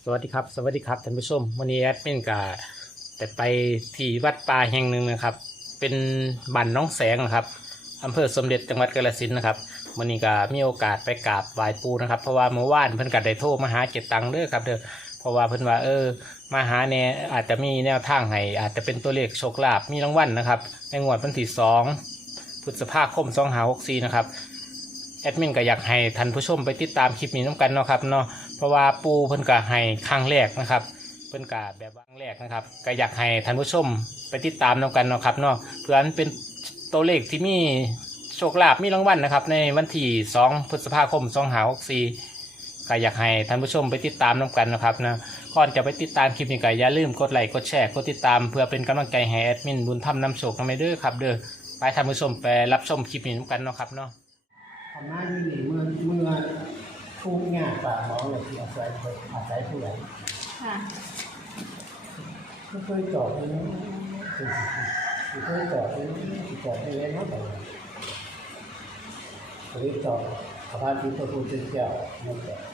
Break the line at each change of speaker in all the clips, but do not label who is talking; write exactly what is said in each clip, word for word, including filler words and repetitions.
สวัสดีครับสวัสดีครับท่านผู้ชมวันนี้แอดมินก็แต่ไปที่วัดป่าแห่งหนึ่งนะครับเป็นบ้านน้องแสงนะครับอำเภอสมเด็จจังหวัดกาฬสินธุ์นะครับวันนี้ก็มีโอกาสไปกราบไหว้ปู่นะครับเพราะว่าเมื่อวานเพิ่นก็ได้โทรมาหาเก็บตังค์เด้อครับเด้อเพราะว่าเพิ่นว่าเออมาหาเนี่ยอาจจะมีแนวทางให้อาจจะเป็นตัวเลขโชคลาภมีรางวัลนะครับในงวดวันที่สองพฤษภาคมสองห้าหกสี่นะครับแอดมินก็อยากให้ท่านผู้ชมไปติดตามคลิปนี้น้ำกันเนาะครับเนาะเพราะว่าปูเพิ่นก็ให้ครั้งแรกนะครับเพิ่นก็แบบว่าครั้งแรกนะครับก็อยากให้ท่านผู้ชมไปติดตามน้ำกันเนาะครับเนาะเพื่ออันเป็นตัวเลขที่มีโชคลาภมีรางวัลนะครับในวันที่สองพฤษภาคมสองห้าหกสี่ก็อยากให้ท่านผู้ชมไปติดตามน้ำกันนะครับนะก่อนจะไปติดตามคลิปนี้ก็อย่าลืมกดไลค์กดแชร์กดติดตามเพื่อเป็นกำลังใจให้แอดมินบุญธรรมนำโชคนำไปเด้อครับเด้อไปท่านผู้ชมไปรับชมคลิปนี้น้ำกันเนาะครับเนาะ
ทำหน้าที่นี่เมื่อเมื่อทุกงานปากหมอเลยที่อาศัยอาศัยผู้ใหญ่
ค่ะ
ไม่เคยจอดเลยนะไม่เคยจอดเลยจอดได้แล้วแต่เคยจอดพระบาทที่พระพุทธเจ้าไม่จอด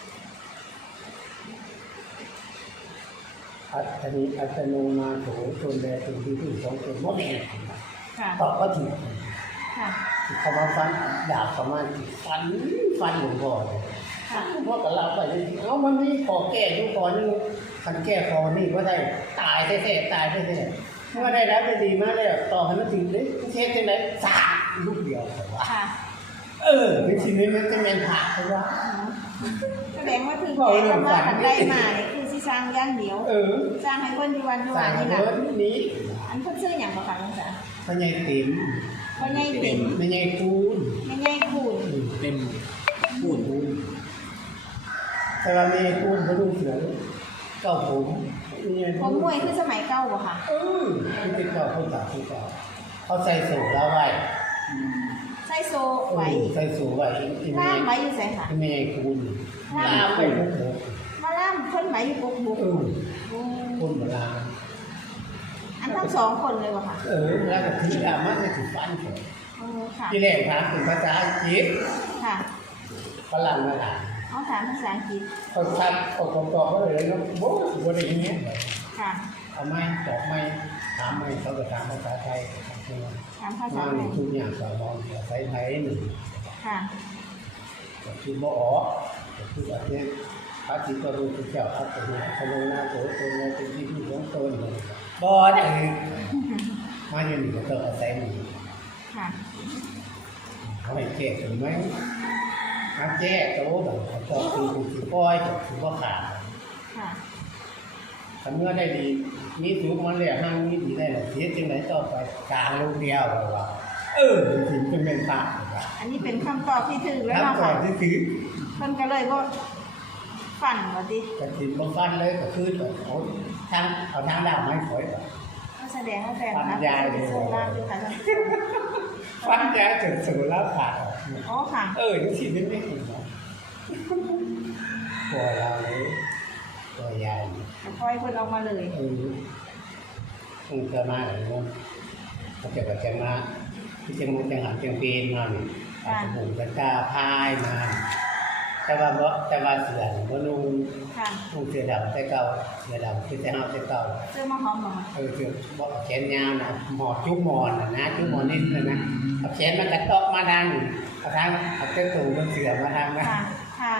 อัตติอัตโนนาโถตนแดตนที่ที่สองตนมดเลยตอบก็ถูกเขามาฟันดาบเขามาฟันฟันหลวงพ่อพ่อกับเราไปเลยเอามันนี่ขอแก้ดูก่อนนึงคันแก้คอนี่ว่าได้ตายแท้ๆตายแท้ๆเมื่อได้รับได้ดีมากเลยต่อให้มันถึงเลยเทสจังไหนสาลูกเดียวแต่ว่าเออเป็นชีวิตมันจะแมนผ่าเพราะว่า
แสดงว่าคือแก้คำว่าขันได้มาเนี่ยคือสิสร้างย่างเดียวสร้างให้คนที่วันที่วันนี่นะอันเพิ่นชื่ออย่างบ่คะลุงจ๋า
พญายติ๋ม
พญายติ๋ม
พญายคูณ
พญายคูณ
เต็มคูณ
แต่ว่ามีคูณเขาดูเสือเก้าผม
ผมมวยคือสมัยเก่าบ่คะ
เออที่เป็นเก่าเขาตัดที่เก่าเขาใส่โซ่แล้วไว้
ใส่โซ่ไว้
ใส่โซ่ไว้
ล่ามไว้อยู่ไสค่ะ
พญายคูณล่ามไว้บุกบุก
มาล่ามคนไหนอยู่บุกบุก
คนโบราณ
อันทั้งสองคนเลยบ่คะ
เออแล้วก็ที่ดามันจะถูกฟันเขาที่แรกถามเป็นภาษาอังกฤษ
ค่ะ
ฝรั่งมาถาม
เขาถามภาษาอังกฤษ
เขาทักเขาตอบเขาเลยแล้วโบ้โบ้ได้ยังไง
ค่ะ
เอาไม่ตอบไม่ถามไม่เขาจะถามภาษาไทย
ถามภาษา
ไทยทุกอย่างสอนมองภาษาไทยหนึ่ง
ค่ะ
คือบ่อ๋อคือแบบนี้พระจิตรูปเจ้าพระตนะพระโลนาโสตนเป็นที่ที่ของตนบ่ได้มาอยู่นี่ก็ต้องอาศัยนี่
ค่ะ
เขาให้แก้ถึงไหมมาแก้โตแบบเขาคือคือปล่อยคือว่าขาด
ค่ะ
ถ้าเมื่อได้ดีนี่ถือมันเลยห้างนี่ดีได้หรอเทียบจังไหนต่อไปกลางลูกเดียวเราว่าเออถึงเป็นเป็นปาก
อันนี้เป็นคำตอบที่ถือแล้ว
ค่ะคำตอบที่ถือ
คนก็เลยก็ฝันว่าดิ
ก็ถือบางฟันเลยก็คือแบบเขาทางเอาทางดาวไม้ฝอยแบบ
แสดงว่าแต่ฟันยายเลยโซล่าด้วยค่ะ
ฟันยายจนโซล่าผ่า
อ๋อค่ะ
เออนี่สิไม่ไม่ถึงนะปล่อยเราเลยปล่อยยาย
ปล่อยคนออกมาเลย
เออคงจะมาอะไรนู้นเขาจะแบบจะมาที่จะมุดจะหันจะเปนมาเนี่ยจะบุกจะกล้าพายมาแต่ว่าเพราะแต่ว่าเสือเพราะนุ่งนุ่งเสือดำแต่เก่าเสือดำคือแต่เฮาแต่เก่า
เสื้อมาหอมหรอ
เออเสือบอกแขนยาวนะหมอจุ๊บหมอนนะจุ๊บหมอนนิดนึงนะเอาแขนมันกระตอกมาทางเอาทางเอาเจ้าตูมันเสือมาทางนะ
ค่ะค่ะ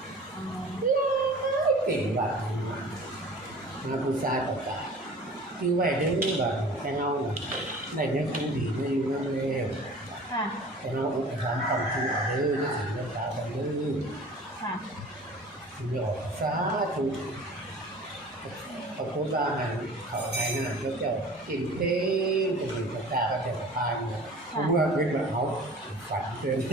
เก่งแบบมาผู้ชายต่อตาคือไว้เรื่องแบบแค่เงาได้เนื้อคู่ดีไม่อยู่นั่นเลยแต่เราอุปถัมภ์ความจริงเอาเด้อสิ่งเรื่องตาไปเด้อ
ค่ะ
สิ่งหยอกสาธุพระพุทธาหันเขาในหน้าเจ้ากินเต้นจนถึงตาก็จะพายเนี่ยเมื่อเป็นแบบเขาฝันเตือนที่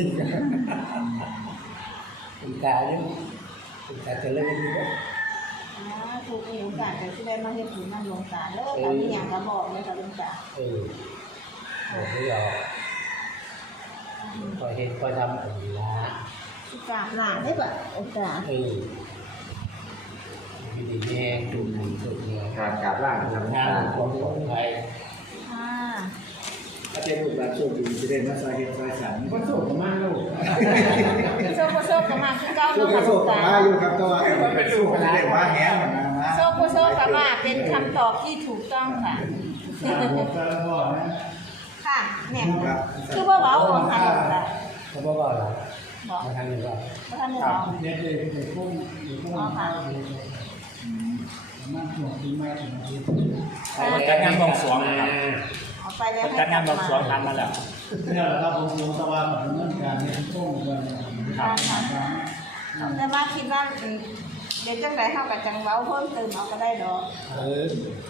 คุณตาเนี่ยคุณตาจะเล่นดีไหม
ถูกมีโอกาสแต่ที่ได้มาเห็นถึงนั่นลงตาแล้วตอนนี้อย่างกระบอกเลยค่ะลงตา
เออบอกไม่ยอมพอเห็นพอทำอันนี้ละ
กราบหลานได้แบบโอกาส
เออมีดีแม่ดูหนังสุดเนี่ย
กราบกราบล่าง
ทำงานความปลอดภัย
ค่ะ
ถ้าเป็นรูปแบบโชคดีจะได้มาสายเหตุสายสัน
ก็โชคมากลูก
โชคก็โชคก็มาคือเก้า
โชคก็โชคมาอยู่ครับตัว
มันเป็นสูตรอะไร
เรียกว่าแหงนะนะ
โซโคโซกับว่าเป็นคำตอบที่ถูกต้องค่ะ
บอกกันพ่อนะ
ค่ะเนี่ยคือว่าเว้าของทางหลวงตา
เขาบอกว่าอะไร
บอก
มาทางนี้ว่า
ว่าท่านได้
ครั
เว้า
บเนี่ยเลยเป็นพวกอยู่พวกข้าวอยู่มันห่วงที่ไม่ถึงที่
จัดงานบวงสรวงนะครับ
เอาไปแล้ว
จัดงานบวงสรวงทำมาแล้ว
เนี่ยแหละครับผมผมสว่างเหมือนกันเนี่ยพวกกัน
ค่ะแต่ว่าคิดว่าเดี๋ยวจังไรเท่ากับจังเว้าเพิ่มเติมเอาก็ได้ดอก
เออ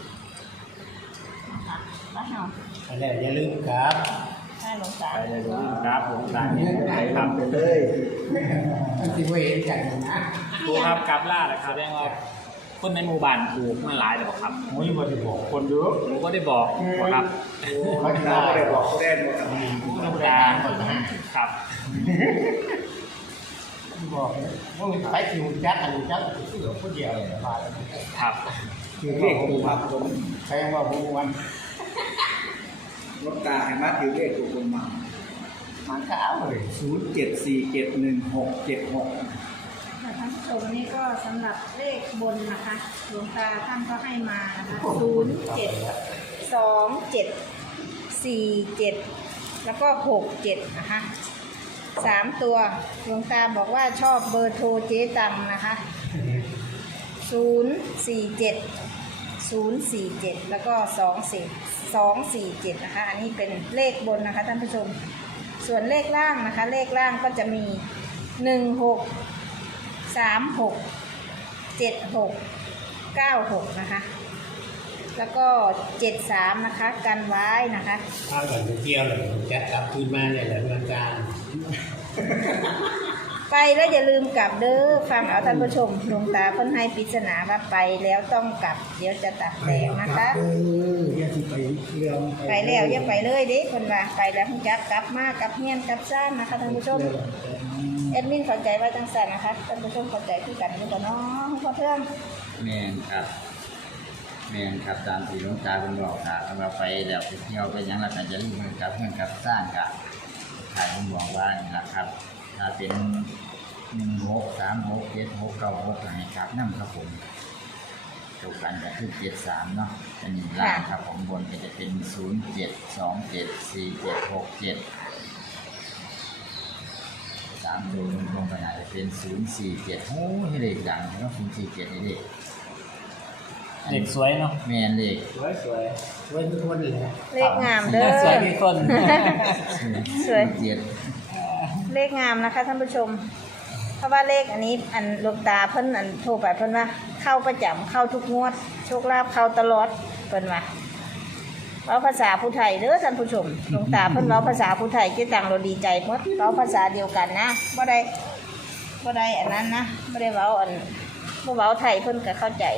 ค่ะว่าเฮา
อะไรอย่าลืมครับ
ให้หลวงตา
ไปเลยครับผมตามนี้
ไหนทำไปเลย
ที่ว่าเห็นกันนะ
ครูครับกราบล่าเลยครับแจ้งว่าคนในหมู่บ้านถูกมันหลายเลยบอกครับ
โอ้ยวันที่บอก
คนเยอะหนูก็ได้บอกครับ
เขาจะบอกได้บอกเขาได้หมด
ธรรมดาครับ
บอกว่ามันไปถึงจัดอันนี้จัดเสือผู้เดียวเลยมาแล้ว
ครับ
คือเลขถูกครับผม
ใครว่าผมวัน
รถตาให้มาถือเลขถูกลงมา
มันก็เอาเลย
ศูนย์เจ็ดสี่เจ็ดหนึ่งหกเจ็ดหก
ค่ะท่านผู้ชมนี่ก็สำหรับเลขบนนะคะหลวงตาท่านก็ให้มานะคะศูนย์เจ็ดสองเจ็ดสี่เจ็ดแล้วก็หกเจ็ดนะคะสามตัวหลวงตาบอกว่าชอบเบอร์โทรเจ๊ตังนะคะศูนย์สี่เจ็ดศูนย์สี่เจ็ดแล้วก็สองสี่สองสี่เจ็ดนะคะอันนี้เป็นเลขบนนะคะท่านผู้ชมส่วนเลขล่างนะคะเลขล่างก็จะมีหนึ่งหกสามหกเจ็ดหกเก้าหกนะคะแล้วก็เจ็ดสามนะคะกันไว้นะคะ
ถ้าเกิดไปเที่ยวเลยจะกลับคืนมาเนี่ยแหละเมืองการ
ไปแล้วอย่าลืมกลับเด้อฟังเอาท่านผู้ชมหลวงตาเพิ่นให้ปริศนาว่าไปแล้วต้องกลับเดี๋ยวจะตัดแตกนะคะ
เอออย่าสิไปเรื่อง
ไปแล้วอย่าไปเลยเด้เพิ่นว่าไปแล้วเพิ่นจักกลับมากลับเฮียนกลับซ่านนะคะท่านผู้ชมแอดมินเข้าใจว่าจังซั่นนะคะท่านผู้ชมเข้าใจคือกันอยู่บ่เนาะพ่อเทื่อง
แม่นครับแม่นครับตามที่หลวงตาเป็นบอกครับเราไปแล้วไปเที่ยวไปหยังแล้วก็จะรีบมือกับเพื่อนกับสร้างกับถ่ายผมบอกว่านี่แหละครับ ถ้าเป็นหนึ่งหกสามหกเจ็ดหกเก้าหกอะไรครับนั่นครับผมตกกันก็คือเจ็ดสามเนาะอันนี้ล่างครับผมบนก็จะเป็นศูนย์เจ็ดสองเจ็ดสี่เจ็ดหกเจ็ดสามตัวลงไปไหนจะเป็นศูนย์สี่เจ็ดโอ้ยเลขดังเนาะศูนย์สี่เจ็ดนี่เลข
เด็กสวยเนาะ
แม่นเลข
สวยสวย
เว้นทุกคนเลยนะ
เลขงามเด้อ
สวยมีคน
สวย
เจ็ด
เลขงามนะคะท่านผู้ชม เพราะว่าเลขอันนี้อันหลวงตาเพิ่นอันโทรไปเพิ่นว่าเข้าประจำเข้าทุกงวด โชคลาภเข้าตลอดเพิ่นว่าเว้าภาษาผู้ไทยเด้อท่านผู้ชมหลวงตาเพิ่นเว้าภาษาผู้ไทยที่ต่างเราดีใจหมดเว้าภาษาเดียวกันนะบ่ได้บ่ได้อันนั้นนะบ่ได้เว้าอันบ่เว้าไทยเพิ่นก็เข้าใจ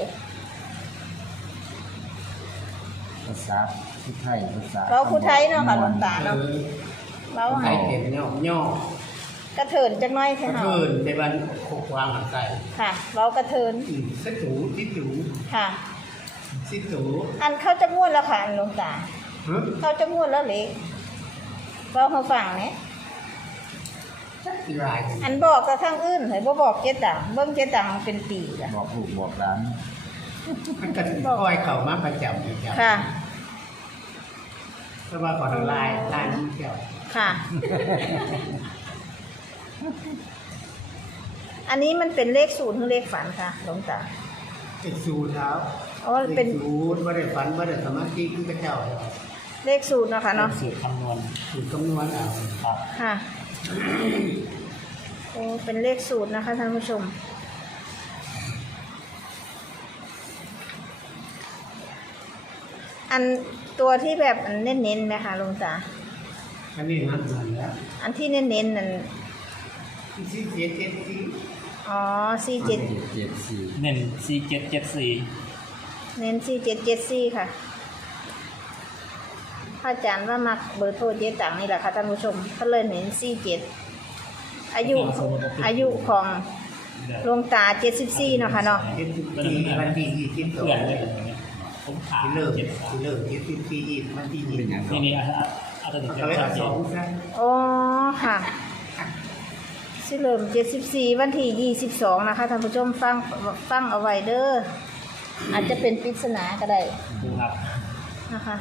ภาษาผู้ไทยภาษา
เว้าผู้ไทยเนาะค่ะหลวงตาเนาะเว้า
ใคร
ให้
เห็นย่อย่อก
ระเถินจักหน่อย
ก
เท่า
ระ
เฮา
เทินในบ้านโคกวางหันใส่
ค่ะเว้ากระเถิน
สิสูสิสู
ค่ะ
สิสู
อันเขาจะงวดแล้วค่ะอันหลวงตา
ฮะ
เขาจะงวดแล้วเหล็กเว้าให้ฟังเนี่ย
จักสิราย
อันบอกกับข้างอื่นเฮ้ยบ่บอกเจ๊ตังเบิ่งเจ๊ตังเป็นปีละ
บอกลูกบอกหลาน
มันก็คอยเข้ามาประจำประจำ
ค่ะ
เพราะว่าก่อนลายลายน้ำเที่ยว
ค่ะ อันนี้มันเป็นเลขศูนย์หรือเลขฝันค่ะหลวงตา
เป็นสูตรแล้ว
อ๋อเป็น
สูตรว่าได้ฝันว่าได้สมาธิขึ้นพระเจ้า
เลขศูนย์เนาะค่ะเนาะ
สูตรคำนวณ
สูตรคำนวณเอา
ครับ
ค่ะโอ้เป็นเลขศูนย์นะคะท่านผู้ชม อันตัวที่แบบอันเน้นๆไหมคะหลวงตา
อันนี้นัดมันแล้ว
อันที่เน้นๆนั่น
ที่เจ็ดเจ็ดสี่
อ๋อสี่เจ็ด
เจ็ดเจ็ดสี่
เน้นสี่เจ็ดเจ็ดสี่
เน้นสี่เจ็ดเจ็ดสี่ค่ะพระอาจารย์ว่ามักเบอร์โทรเจ๊ตังนี่แหละค่ะท่านผู้ชมก็เลยเน้นสี่เจ็ดอายุอายุของหลวงตาเจ็ดสิบสี่เนาะค่ะเนาะ
เจ็ดสิบสี่วันที่ยี่สิบสอง
เพื่อนเลยผมถาม
ที่เลิก
เจ็ด
ที่เลิกเจ็ดสิบสี่วันที่ยี่สิบ
นี่นี่อาอาจารย์
เอาไว้
จะ
เอาสองซะ
อ๋อค่ะสิเริ่มเจ็ดสิบสี่วันที่ยี่สิบสองนะคะท่านผู้ชมฟังฟังเอาไว้เด้ออาจจะเป็นปริศนาก็ได้
ครับ
นะคะ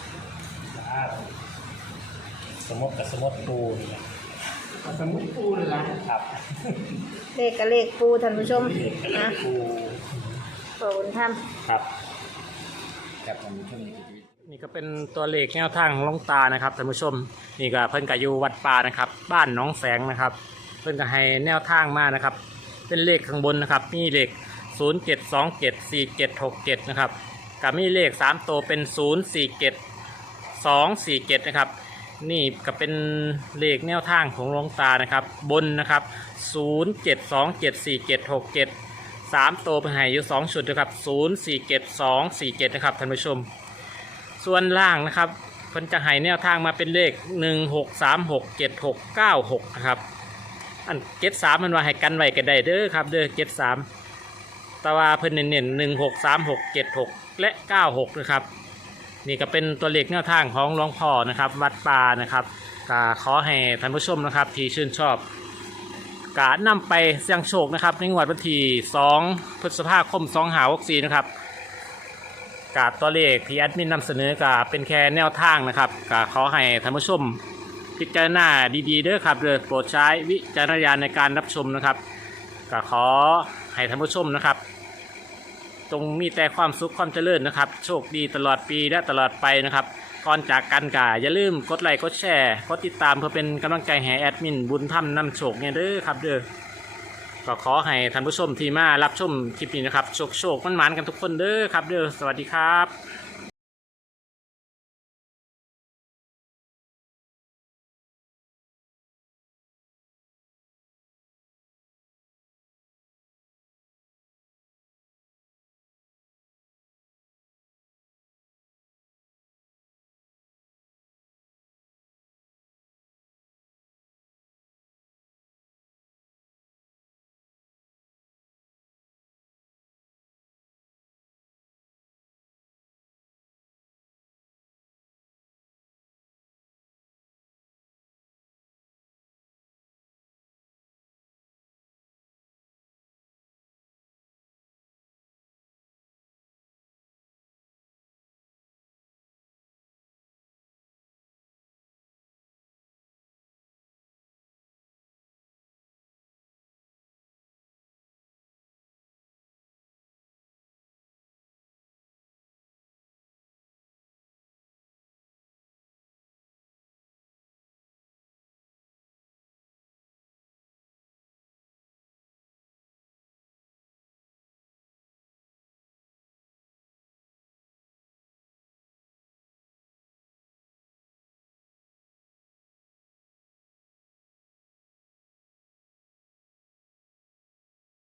สมมติกับสมมติปูนี่แหละ
สมุนปูเลยนะครับ
เลขกับเลขปูท่านผู้ชมนะ
ปู
ขอบคุณท่าน
ครับ
กับท่านผู้ชมนี่ก็จะ
นี่ก็เป็นตัวเลขแนวทางของหลวงตานะครับท่านผู้ชมนี่ก็เพิ่นก็อยู่วัดป่านะครับ บ้านหนองแสงนะครับ เพิ่นก็ให้แนวทางมานะครับ เป็นเลขข้างบนนะครับมีเลขศูนย์ เจ็ด สอง เจ็ด สี่ เจ็ด หก เจ็ดนะครับกับมีเลขสามตัวเป็นศูนย์ สี่ เจ็ด สอง สี่ เจ็ดนะครับนี่ก็เป็นเลขแนวทางของหลวงตานะครับบนนะครับศูนย์ เจ็ด สอง เจ็ด สี่ เจ็ด หก เจ็ดสามตัวเป็นให้อยู่สองชุดนะครับศูนย์ สี่ เจ็ด สอง สี่ เจ็ดนะครับท่านผู้ชมส่วนล่างนะครับเพิ่นจะให้แนวทางมาเป็นเลขหนึ่ง หก สาม หก เจ็ด หก เก้า หกนะครับอันเจ็ดสามมันว่าให้กันไว้กันได้เด้อครับเด้อเจ็ดสามแต่ว่าเพิ่นเน้นๆหนึ่ง หก สาม หก เจ็ด หกและเก้าหกนะครับนี่ก็เป็นตัวเลขแนวทางของหลวงพ่อนะครับวัดป่านะครับก็ขอให้ท่านผู้ชมนะครับที่ชื่นชอบกานำไปเสี่ยงโชคนะครับในงวดวันที่สองพฤษภาคมสองห้าหกสี่นะครับกาตัวเลขที่แอดมินนำเสนอกาเป็นแค่แนวทางนะครับกาขอให้ท่านผู้ชมพิจารณาดีๆเด้อครับเด้อโปรดใช้วิจารณญาณในการรับชมนะครับก็ขอให้ท่านผู้ชมนะครับจงมีแต่ความสุขความเจริญนะครับโชคดีตลอดปีและตลอดไปนะครับก่อนจากกันกาอย่าลืมกดไลค์กดแชร์กดติดตามเพื่อเป็นกำลังใจให้แอดมินบุญธรรมนำโชคเนี่ยเด้อครับเด้อก็ขอให้ท่านผู้ชมที่มารับชมคลิปนี้นะครับโชคโชคมันหมานกันทุกคนเด้อครับเด้อสวัสดีครับ